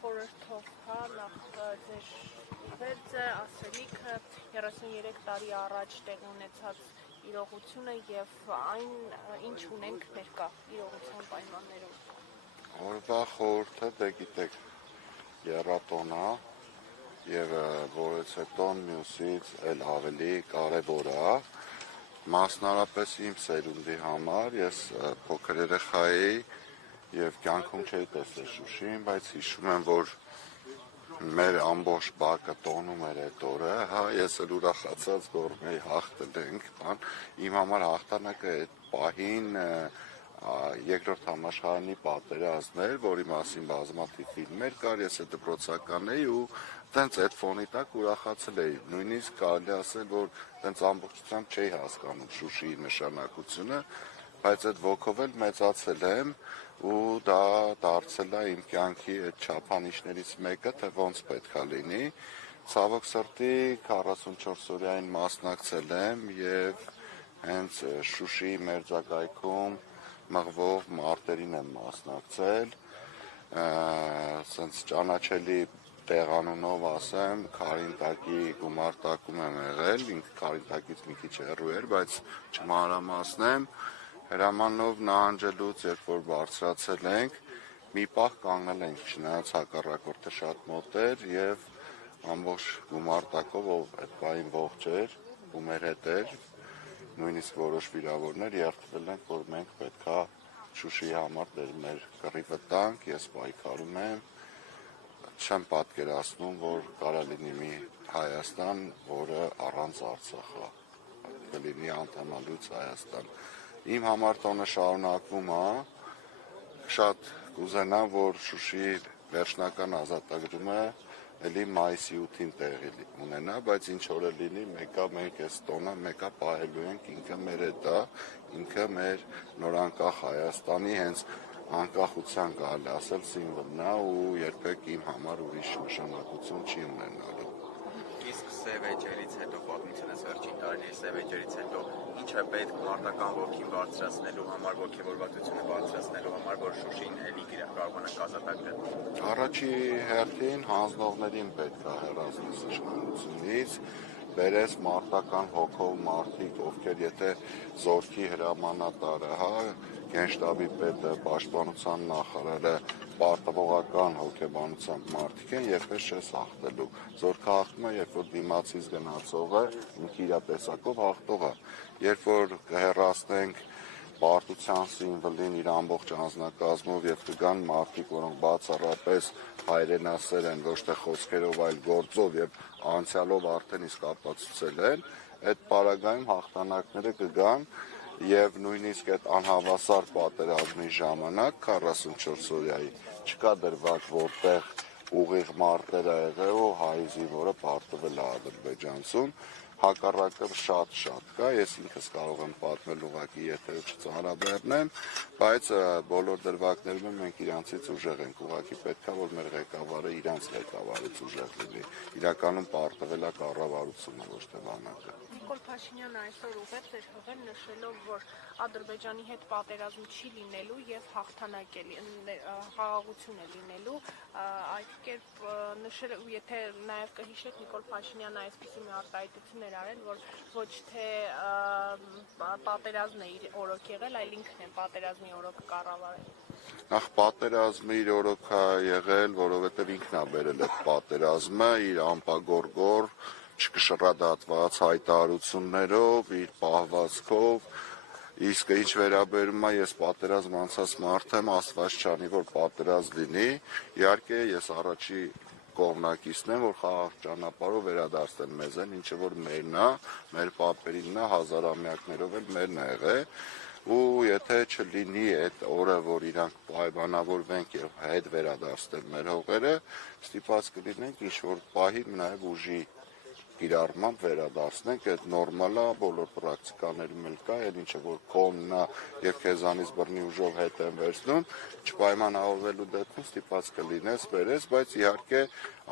խորհրդով, հա, նախ ձեր վերջը ասելիքը 33 տարի առաջ տեղ ունեցած իրողությունը եւ այն ինչ ունենք ներկա իրողության պայմաններում։ Օրվա խորհուրդը դե գիտեք երրատոնա եւ որից հետո մյուսից էլ ավելի կարեւոր է մասնարարպես իմ սերունդի համար ես փոքր երեխա էի եւ կյանքում չէի տեսել Շուշին, բայց հիշում եմ, որ մեր ամբողջ բակը տոնում էր այդ օրը, հա, ես էլ ուրախացած գոռում էի հաղթել ենք, բան, իմ համար հաղթանակը այդ պահին երկրորդ համաշխարհային պատերազմն էր, որի մասին բազմաթիվ ֆիլմեր կար, ես այդ դպրոցական էի ու տենց այդ ֆոնի տակ ուրախացել էի, նույնիսկ կարելի ասել, որ տենց ամբողջությամբ չէի հասկանում Շուշիի նշանակությունը, բայց այդ ոգով էլ մեծացել եմ ու դա դարձել է իմ կյանքի այդ չափանիշներից մեկը, թե ոնց պետք է լինի, ցավոք սրտի 44-օրյային մասնակցել եմ եւ հենց Շուշիի մերձակայքում մղվող մարտերին եմ մասնակցել, սենց ճանաչելի տեղանունով ասեմ, Քարինտակի գումարտակում եմ եղել, ինքը Քարինտակից մի քիչ հեռու էր, բայց չմանրամասնեմ, հրամանով նահանջելուց, երբ որ բարձրացել ենք, մի պահ կանգնել ենք, չնայած հակառակորդը շատ մոտ էր եւ ամբողջ գումարտակով, ով այդ պահին ողջ էր, ու մեր հետ էր, նույնիսկ որոշ վիրավորներ երդվել ենք, որ մենք պետքա Շուշիի համար դեր մեր կռիվը տանք, ես պայքարում եմ, չեմ պատկերացնում, որ կարա լինի մի Հայաստան, որը առանց Արցախը, կլինի անդամալուց Հայաստան։ Իմ համար տոնը շարունակվում է, շատ կուզենամ, որ Շուշիի վերջնական ազատագրումը էլի մայիսի 8-ին տեղի ունենա, բայց ինչ որ լինի, մեկը մենք այս տոնը մեկը պահելու ենք, ինքը մեր է դա, ինքը մեր նորանկախ Հայաստանի հենց անկախության կարելի ասել սիմվոլն է ու երբեք իմ համար ուրիշ նշանակություն չի ունենալու։ Իսկ սև էջերից հետո պատմությունից վերջին տարիների սև էջերից հետո ինչ է պետք մարտական ոգին բարձրացնելու համար, ոգևորվածությունը բարձրացնելու համար, որ Շուշին էլի կարողանանք ազատագրել։ Առաջի հերթին հանձնողներին պետք է հեռացնել իշխանությունից, բերես մարտական հոգով մարդիկ, ովքեր եթե զորքի հրամանատարը, հա, Գենշտաբի պետը, պաշտպանության նախարարը պարտավորական հոգեբանությամբ մարդիկ են, երբեք չես հաղթելու։ Զորքը հաղթում է, երբ որ դիմացից գնացողը ինքը իր տեսակով հաղթող է։ Երբ որ կհեռացնենք պարտության սիմվոլին իր ամբողջ անձնակազմով եւ կգան մարդիկ, որոնք բացառապես հայրենասեր են, ոչ թե խոսքերով, այլ գործով եւ անցյալով արդեն իսկ ապացուցել են, այդ պարագայում հաղթանակները կգան եւ նույնիսկ այդ անհավասար պատերազմի ժամանակ 44-օրյայի չկա դրված որտեղ ուղիղ մարտեր ա եղել ու հայ զինվորը պարտվել է Ադրբեջանցուն, հակառակը շատ կա, ես ինքս կարող եմ պատմել ուղղակի եթե չծանրաբեռնեմ, բայց բոլոր դրվագներում մենք իրանցից ուժեղ ենք, ուղղակի պետքա որ մեր ղեկավարը իրանց ղեկավարից ուժեղ լինի, իրականում պարտվել է կառավարությունը, ոչ թե բանակը։ Նիկոլ Փաշինյանը այսօր ուղղեց էր հողեր նշելով, որ Ադրբեջանի հետ պատերազմ չի լինելու եւ հաղթանակ է խաղաղություն է լինելու, այդ կերպ նշել, եթե նաեւ կհիշեք Նիկոլ Փաշինյանը այսպիսի մի արտահայտություն էր արել, որ ոչ թե պատերազմն է իր օրոք եղել, այլ ինքն է պատերազմի օրոք կառավարել։ Նախ պատերազմը իր օրոք է եղել, որովհետեւ ինքն է բերել այդ պատերազմը իր ամպագորգոր չկշռադատված հայտարարություններով, իր պահվածքով, իսկ ինչ վերաբերում է ես պատերազմ անցած մարդ եմ, Աստված չանի, որ պատերազմ լինի, իհարկե ես առաջի կողմնակիցն եմ, որ խաղաղ ճանապարհով վերադարձնել մեզ են, ինչը որ մերն է, մեր պապերինն է, հազարամյակներով էլ մերն է եղել, ու եթե չլինի այդ օրը, որ իրանք պայմանավորվենք եւ հետ վերադարձնել մեր հողերը, ստիպված կլինենք ինչ-որ պահի նաեւ ուժի կիրառմամբ վերադարձնենք, այդ նորմալ է, բոլոր պրակտիկաներում էլ կա, այդ ինչը որ կոնն է եւ քեզանից բռնի ուժով հետ են վերցնում, չպայմանավորվելու դեպքում ստիպված կլինես վերես, բայց իհարկե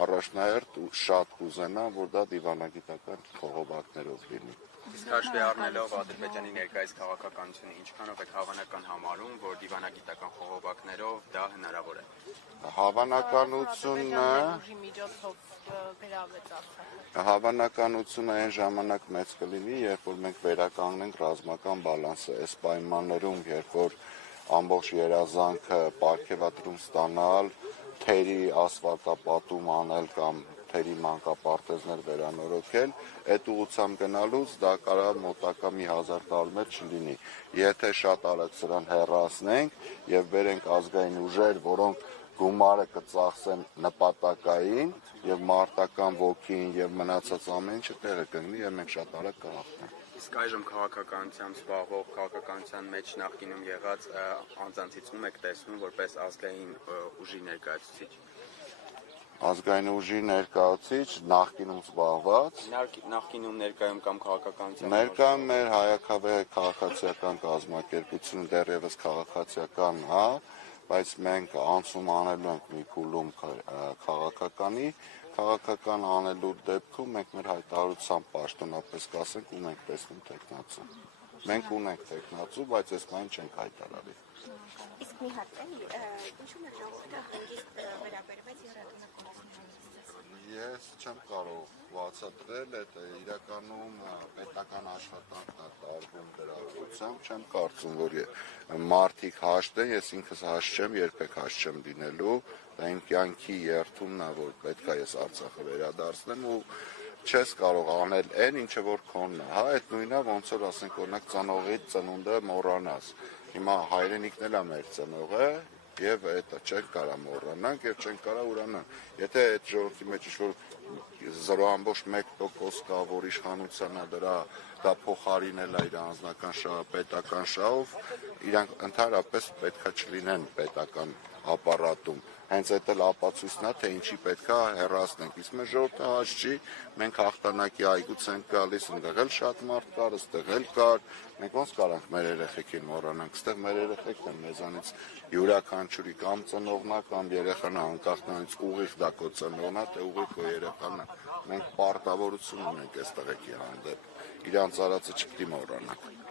առաջնահերթ շատ կուզենամ, որ դա դիվանագիտական խողովակներով լինի։ Իսկ հաշվի առնելով Ադրբեջանի ներկայիս քաղաքականությունը, ինչքանով եք հավանական համարում, որ դիվանագիտական խողովակներով դա հնարավոր է։ Հավանականությունը ուժի միջոցով գրավեց Արցախը։ Հավանականությունը այն ժամանակ մեծ կլինի, երբ որ մենք վերականգնենք ռազմական բալանսը, այս պայմաններում, երբ որ ամբողջ երազանքը պարգևատրում ստանալ, թերի ասֆալտապատում անել կամ թերի մանկապարտեզներ վերանորոգել, այդ ուղղությամբ գնալուց դա կարող մոտակա մի 1000 տարի չլինի։ Եթե շատ արագ սրան հեռացնենք եւ բերենք ազգային ուժեր, որոնք գումարը կծախսեն նպատակային եւ մարտական ոգին եւ մնացած ամեն ինչը տեղը կգնի եւ մենք շատ արագ կհաղթենք։ Իսկ այժմ քաղաքականությամբ զբաղվող քաղաքականության մեջ նախկինում եղած անձանցից ում եք տեսնում որպես ազգային ուժի ներկայացուցիչ։ Ազգային ուժի ներկայացուցիչ նախկինում զբաղված Նախկինում ներկայում կամ քաղաքականության ներկայում մեր հայաքավե քաղաքացիական կազմակերպությունը դեռևս քաղաքացիական, բայց մենք անցում անելու ենք մի փուլում քաղաքական անելու դեպքում մենք մեր հայտարարությամբ պաշտոնապես կասենք ում ենք տեսնում տեխնացու։ Մենք ունենք տեխնացու, բայց այս բան չենք հայտարարի։ Իսկ մի հարց էլի, ինչու՞ մեր ժողովուրդը հանգիստ վերաբերվեց եռակողմնակցության։ Ես չեմ կարող բացատրել, այդ իրականում պետական աշխատանքն է տարվում դրա ուղղությամբ, չեմ կարծում, որ մարդիկ հաշտ են, ես ինքս հաշտ չեմ, երբեք հաշտ չեմ լինելու, դա իմ կյանքի երթումն է, որ պետք է ես Արցախը վերադարձնեմ ու չես կարող անել այն, ինչը որ քոնն է, այդ նույնը ոնց որ ասենք օրինակ ծնողից ծնունդը մոռանաս։ Հիմա հայրենիքն էլ է մեր ծնողը եւ այդ չենք կարա մոռանանք եւ չենք կարա ուրանանք։ Եթե այդ ժողովրդի մեջ ինչ-որ 0.1% կա, որ իշխանությանը դա փոխարինել է իր անձնական պետական շահով, իրանք ընդհանրապես պետքա չլինեն պետական ապարատում։ Հենց այդ էլ ապացույցն է, թե ինչի պետքա հեռացնենք։ Իսկ մեր ժողովուրդը հաշ չի, մենք հաղթանակի այգուց ենք գալիս, ընդեղ էլ շատ մարդ կար, ստեղ էլ կար, մենք ոնց կարանք մեր երեխեքին մոռանանք, ստեղ մեր երեխեքն են մեզանից յուրաքանչյուրի կամ ծնողն է, կամ երեխան է, անկախ նրանից ուղիղ դա քո ծնողն է, թե ուղիղ քո երեխան է։ Մենք պարտավորություն ունենք այս տղեկի հանդեպ, իրանց արածը չպետք է մոռանանք։